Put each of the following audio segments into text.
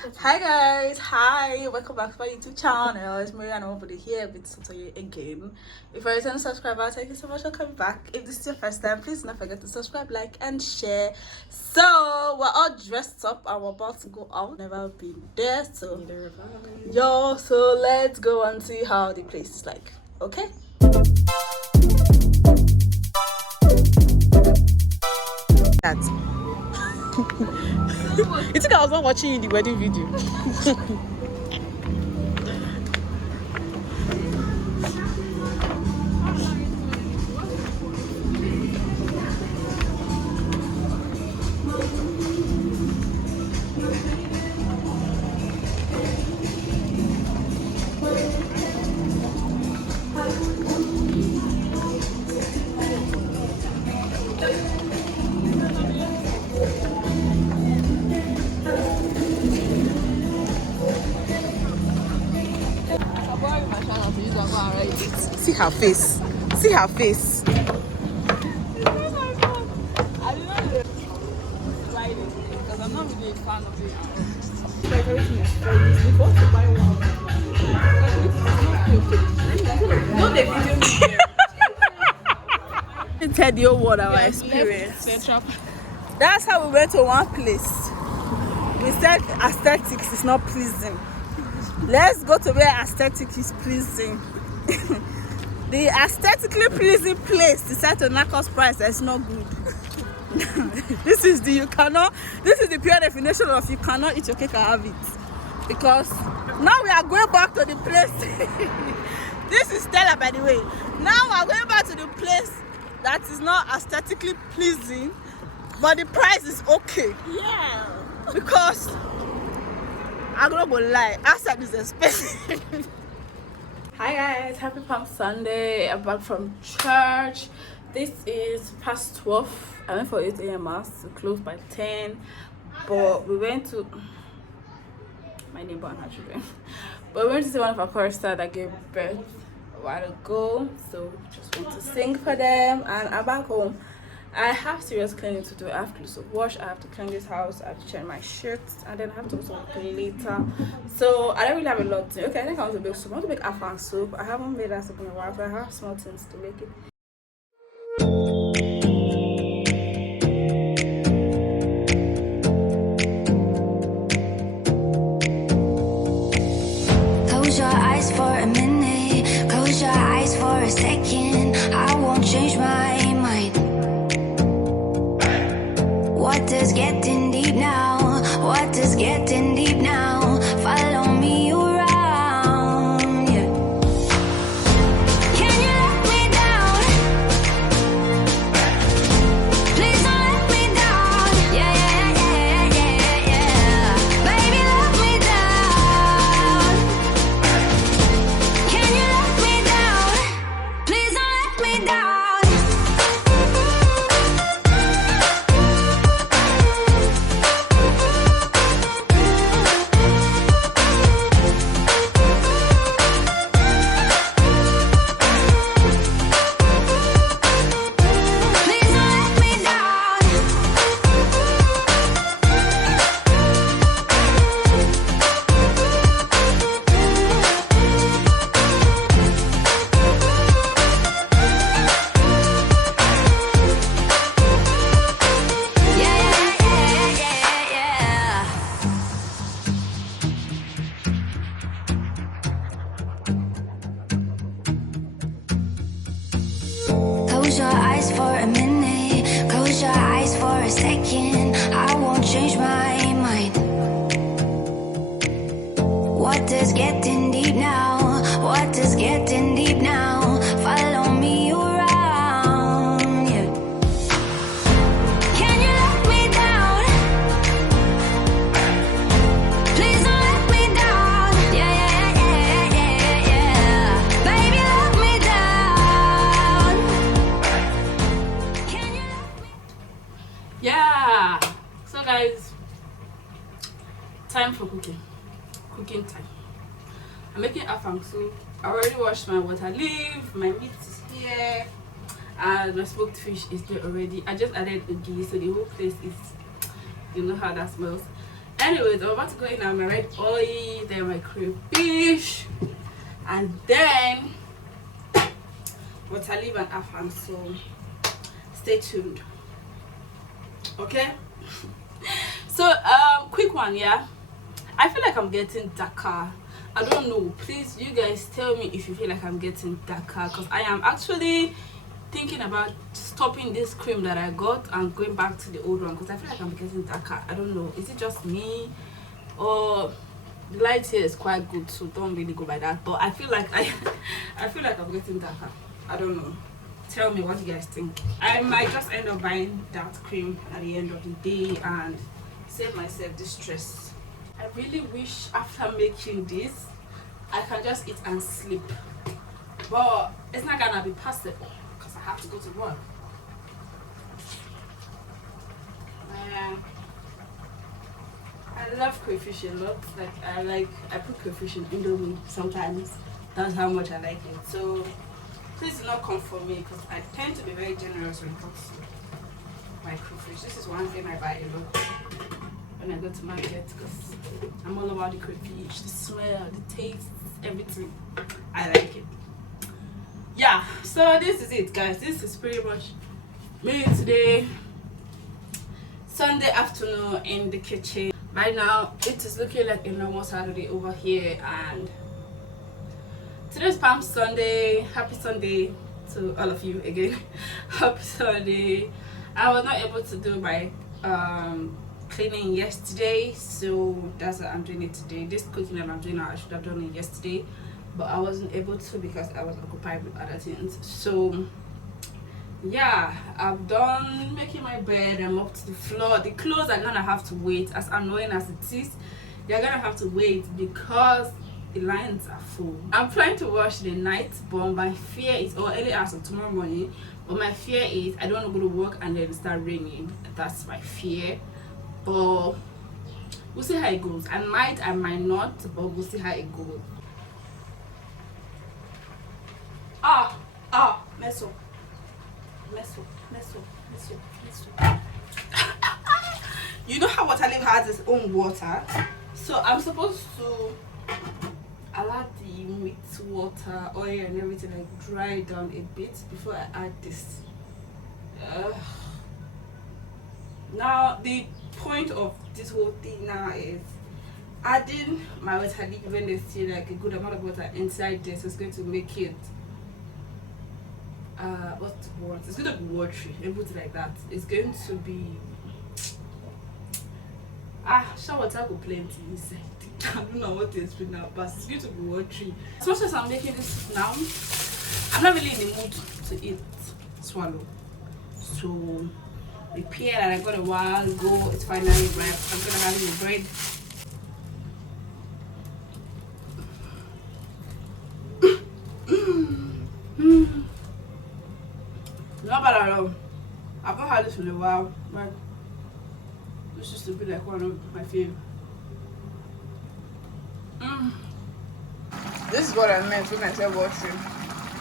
Hi guys, hi, welcome back to my YouTube channel. It's Mariana over here with Sotoye again. If you're a returning subscriber, thank you so much for coming back. If this is your first time, please don't forget to subscribe, like, and share. So we're all dressed up and we're about to go out. Never been there, so so let's go and see how the place is like. Okay. That. You think I was not watching the wedding video? See her face. See her face. Because I'm not really a fan of it. Like everything is free. We got to buy one. No, they video me. Tell the whole world our experience. That's how we went to one place. We said aesthetics is not pleasing. Let's go to where aesthetic is pleasing. The aesthetically pleasing place decided to knock us price that's not good. This is the pure definition of you cannot eat your cake and have it. Because now we are going back to the place. This is Stella, by the way. Now we are going back to the place that is not aesthetically pleasing, but the price is okay. Yeah. Because I'm not gonna lie, outside is expensive. Hi guys, happy Palm Sunday. I'm back from church. This is past 12. I went for 8 a.m. mass to close by 10. But we went to my neighbor and her children. But we went to see one of our choristers that gave birth a while ago. So just went to sing for them and I'm back home. I have serious cleaning to do. I have clothes to wash, I have to clean this house, I have to change my shirts, and then I have to also clean later. So I don't really have a lot to do. Okay, I think I want to make soup. I want to make Afang soup. I haven't made that soup in a while, but I have small things to make it. Close your eyes for a minute, close your eyes for a second. I won't change my mind. What is getting deep now? What is getting deep now? Follow me around, yeah. Can you let me down? Please don't let me down. Yeah, yeah, yeah, yeah, yeah. Baby, let me down. Can you let me down? Please don't let me down. Close your eyes for a minute, close your eyes for a second. I won't change my mind. What is getting deep now? What is getting deep now? Follow me around, yeah. Can you let me down? Please don't let me down. Yeah, yeah, yeah, yeah, yeah. Baby, let me down. Can you let me? Yeah. So guys, time for cooking time. I'm making Afang soup. I already washed my water leaf, my meat is here, and my smoked fish is there already. I just added a ghee, so the whole place is, you know how that smells. anyways, I'm about to go in on my red oil, then my crayfish, and then water leaf and Afang. So stay tuned. Okay. So quick one, yeah. I feel like I'm getting darker. I don't know. Please, you guys tell me if you feel like I'm getting darker, because I am actually thinking about stopping this cream that I got and going back to the old one, because I feel like I'm getting darker. I don't know. Is it just me, or the light here is quite good, so don't really go by that. But I feel like I feel like I'm getting darker. I don't know. Tell me what you guys think. I might just end up buying that cream at the end of the day and save myself this stress. I really wish after making this I can just eat and sleep, but it's not gonna be possible because I have to go to work. I love crayfish a lot. I put crayfish in Indomie sometimes. That's how much I like it. So please do not come for me, because I tend to be very generous when it comes to my crayfish. This is one thing I buy a lot when I go to market, because I'm all about the crayfish, the smell, the taste, everything. I like it. Yeah, so this is it, guys. This is pretty much me today, Sunday afternoon in the kitchen. Right now it is looking like a normal Saturday over here, and today's Palm Sunday. Happy Sunday to all of you again. Happy Sunday. I was not able to do my cleaning yesterday, so that's what I'm doing it today. This cooking that I'm doing now, I should have done it yesterday, but I wasn't able to because I was occupied with other things. So yeah, I've done making my bed. I'm up to the floor. The clothes are gonna have to wait. As annoying as it is, they're gonna have to wait because the lines are full. I'm trying to wash the night, but my fear is, or early hours of tomorrow morning, but my fear is I don't want to go to work and then it start raining. That's my fear, but we'll see how it goes. I might not, but we'll see how it goes. Mess up. You know how water leaf has its own water, so I'm supposed to allow the meat, water, oil and everything like dry down a bit before I add this. Now the point of this whole thing now is adding my water leaf when there's still like a good amount of water inside this. Is going to make it what's the word? It's going to be watery. Let me put it like that. It's going to be shower water go plenty inside. I don't know what to explain now, but it's going to be watery. As much as I'm making this now, I'm not really in the mood to eat swallow. So the pear that I got a while ago, it's finally ripe. I'm gonna have the bread. Not bad at all. I've not had this in a while, but this used to be like one of my favorite. This is what I meant when I said watery.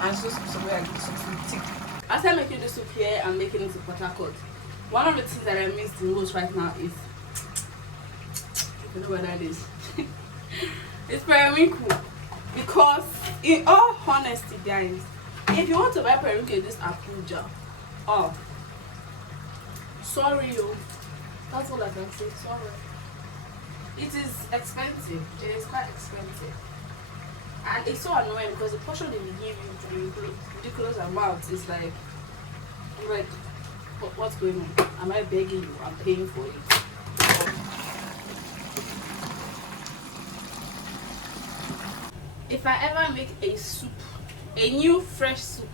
And it's supposed to be like something thick. After making this soup here, I'm making it to Port Harcourt. One of the things that I miss the most right now is, you know what that is. It's periwinkle. Because in all honesty, guys, if you want to buy periwinkle in this Abuja, sorry, that's all I can say. Sorry. It is expensive. It is quite expensive. And it's so annoying because the portion they will give you to the ridiculous amount is like, I'm like, what's going on? Am I begging you? I'm paying for it. If I ever make a soup, a new fresh soup,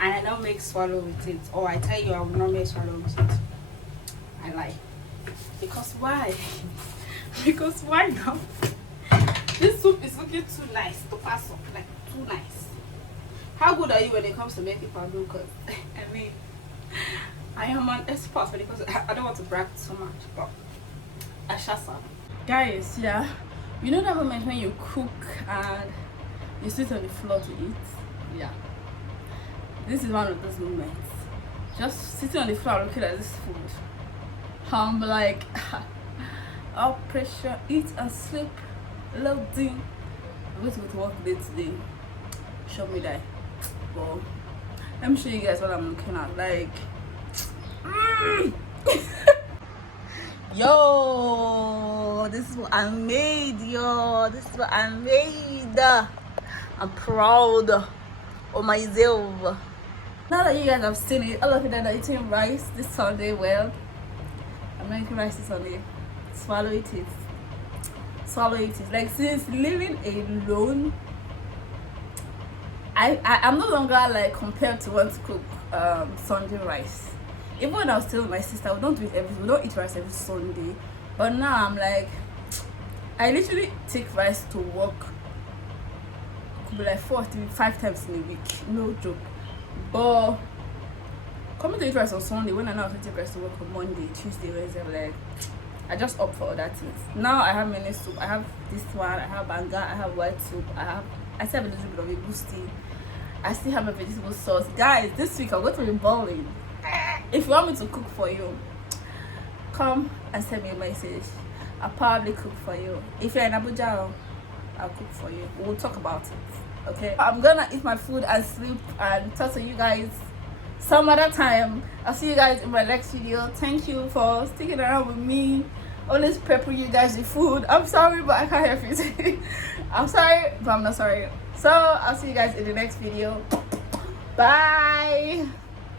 and I don't make swallow with it, or I tell you I will not make swallow with it, I lie. Because why? Because why now? This soup is looking too nice to pass up, like too nice. How good are you when it comes to making pado? Because I mean, I am an expert when it comes to, I don't want to brag so much, but I shall some. Guys, yeah, you know that moment when you cook and you sit on the floor to eat? Yeah. This is one of those moments. Just sitting on the floor looking at this food. I'm like, All pressure, eat and sleep, loading. I'm going to go to work day today. Show me that. But let me show you guys what I'm looking at. Like, yo, this is what I made, yo. This is what I made. I'm proud of myself. Now that you guys have seen it, all of you that are eating rice this Sunday, well, I'm not eating rice this Sunday. Swallow it. Swallow it. Like, since living alone, I'm no longer like compelled to want to cook Sunday rice. Even when I was still with my sister, we don't do it we don't eat rice every Sunday. But now I'm like, I literally take rice to work. Could be like 4 to 5 times in a week, no joke. But coming to eat rice on Sunday, when I know I have to take rice to work on Monday, Tuesday, Wednesday, I'm like, I just opt for other things. Now I have many soup. I have this one, I have banga, I have white soup, I still have a little bit of a boosty. I still have a vegetable sauce. Guys, this week I'm going to be balling. If you want me to cook for you, come and send me a message. I'll probably cook for you. If you're in Abuja, I'll cook for you. We'll talk about it. Okay? I'm gonna eat my food and sleep and talk to you guys some other time. I'll see you guys in my next video. Thank you for sticking around with me. Always prepare you guys the food. I'm sorry, but I can't help it. I'm sorry, but I'm not sorry. So I'll see you guys in the next video. Bye.